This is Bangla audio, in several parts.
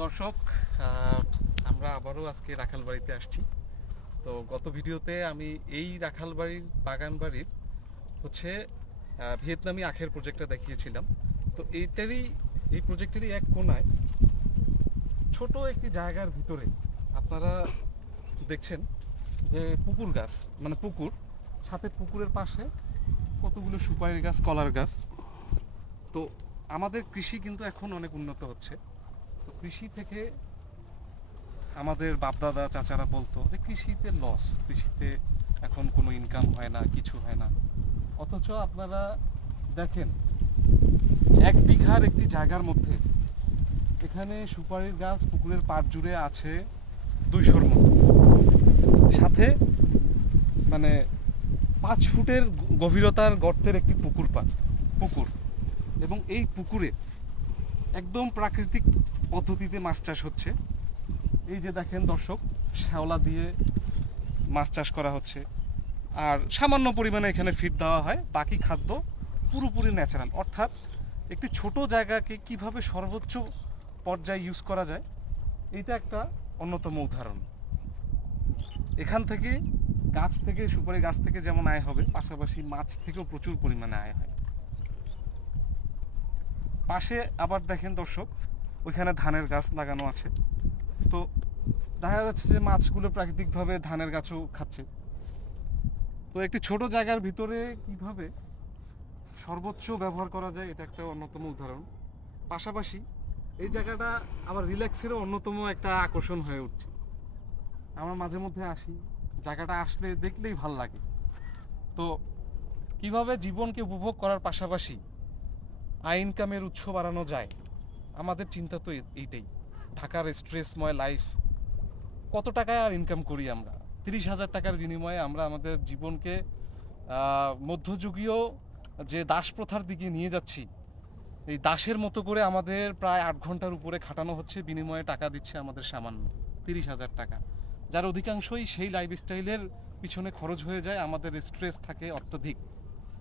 দর্শক, আমরা আবারও আজকে রাখালবাড়িতে আসছি। তো গত ভিডিওতে আমি এই রাখালবাড়ির বাগান বাড়ির হচ্ছে ভিয়েতনামি আখের প্রজেক্টটা দেখিয়েছিলাম। তো এই প্রজেক্টেরই এক কোণায় ছোট একটি জায়গার ভিতরে আপনারা দেখছেন যে পুকুর গাছ, মানে পুকুর, সাথে পুকুরের পাশে কতগুলো সুপারি গাছ, কলার গাছ। তো আমাদের কৃষি কিন্তু এখন অনেক উন্নত হচ্ছে। তো কৃষি থেকে আমাদের বাপদাদা চাচারা বলতো যে কৃষিতে লস, কৃষিতে এখন কোনো ইনকাম হয় না, কিছু হয় না। অথচ আপনারা দেখেন, 1 বিঘার একটি জায়গার মধ্যে এখানে সুপারির গাছ পুকুরের পাড় জুড়ে আছে 200-র মতো, সাথে মানে 5 ফুটের গভীরতার গর্তের একটি পুকুর। এবং এই পুকুরে একদম প্রাকৃতিক পদ্ধতিতে মাছ চাষ হচ্ছে। এই যে দেখেন দর্শক, শ্যাওলা দিয়ে মাছ চাষ করা হচ্ছে, আর সামান্য পরিমাণে এখানে ফিড দেওয়া হয়, বাকি খাদ্য পুরোপুরি ন্যাচারাল। অর্থাৎ একটি ছোট জায়গাকে কিভাবে সর্বোচ্চ পর্যায়ে ইউজ করা যায়, এইটা একটা অন্যতম উদাহরণ। এখান থেকে সুপারি গাছ থেকে যেমন আয় হবে, পাশাপাশি মাছ থেকেও প্রচুর পরিমাণে আয় হয়। পাশে আবার দেখেন দর্শক, ওইখানে ধানের গাছ লাগানো আছে। তো দেখা যাচ্ছে যে মাছগুলো প্রাকৃতিকভাবে ধানের গাছও খাচ্ছে। তো একটি ছোট জায়গার ভিতরে কিভাবে সর্বোচ্চ ব্যবহার করা যায়, এটা একটা অন্যতম উদাহরণ। পাশাপাশি এই জায়গাটা আবার রিল্যাক্সেরও অন্যতম একটা আকর্ষণ হয়ে উঠছে। আমরা মাঝে মধ্যে আসি, জায়গাটা আসলে দেখলেই ভালো লাগে। তো কিভাবে জীবনকে উপভোগ করার পাশাপাশি আয় ইনকামের উৎস বাড়ানো যায়, আমাদের চিন্তা তো এইটাই। ঢাকার স্ট্রেসময় লাইফ, কত টাকায় আর ইনকাম করি আমরা? 30,000 টাকার বিনিময়ে আমরা আমাদের জীবনকে মধ্যযুগীয় যে দাস প্রথার দিকে নিয়ে যাচ্ছি। এই দাসের মতো করে আমাদের প্রায় 8 ঘন্টার উপরে খাটানো হচ্ছে, বিনিময়ে টাকা দিচ্ছে আমাদের সামান্য 30,000 টাকা, যার অধিকাংশই সেই লাইফস্টাইলের পিছনে খরচ হয়ে যায়। আমাদের স্ট্রেস থাকে অত্যধিক,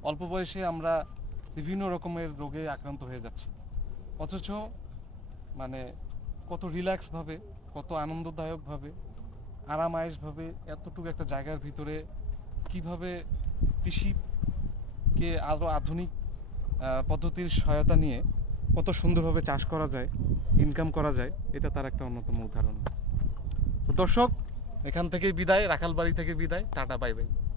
অল্প বয়সে আমরা বিভিন্ন রকমের রোগে আক্রান্ত হয়ে যাচ্ছি। অথচ মানে কত রিল্যাক্সভাবে, কত আনন্দদায়কভাবে, আরামায়েশভাবে এতটুকু একটা জায়গার ভিতরে কিভাবে কৃষিকে আরও আধুনিক পদ্ধতির সহায়তা নিয়ে কত সুন্দরভাবে চাষ করা যায়, ইনকাম করা যায়, এটা তার একটা অন্যতম উদাহরণ। তো দর্শক, এখান থেকে বিদায়, রাখালবাড়ি থেকে বিদায়, টাটা, বাই বাই।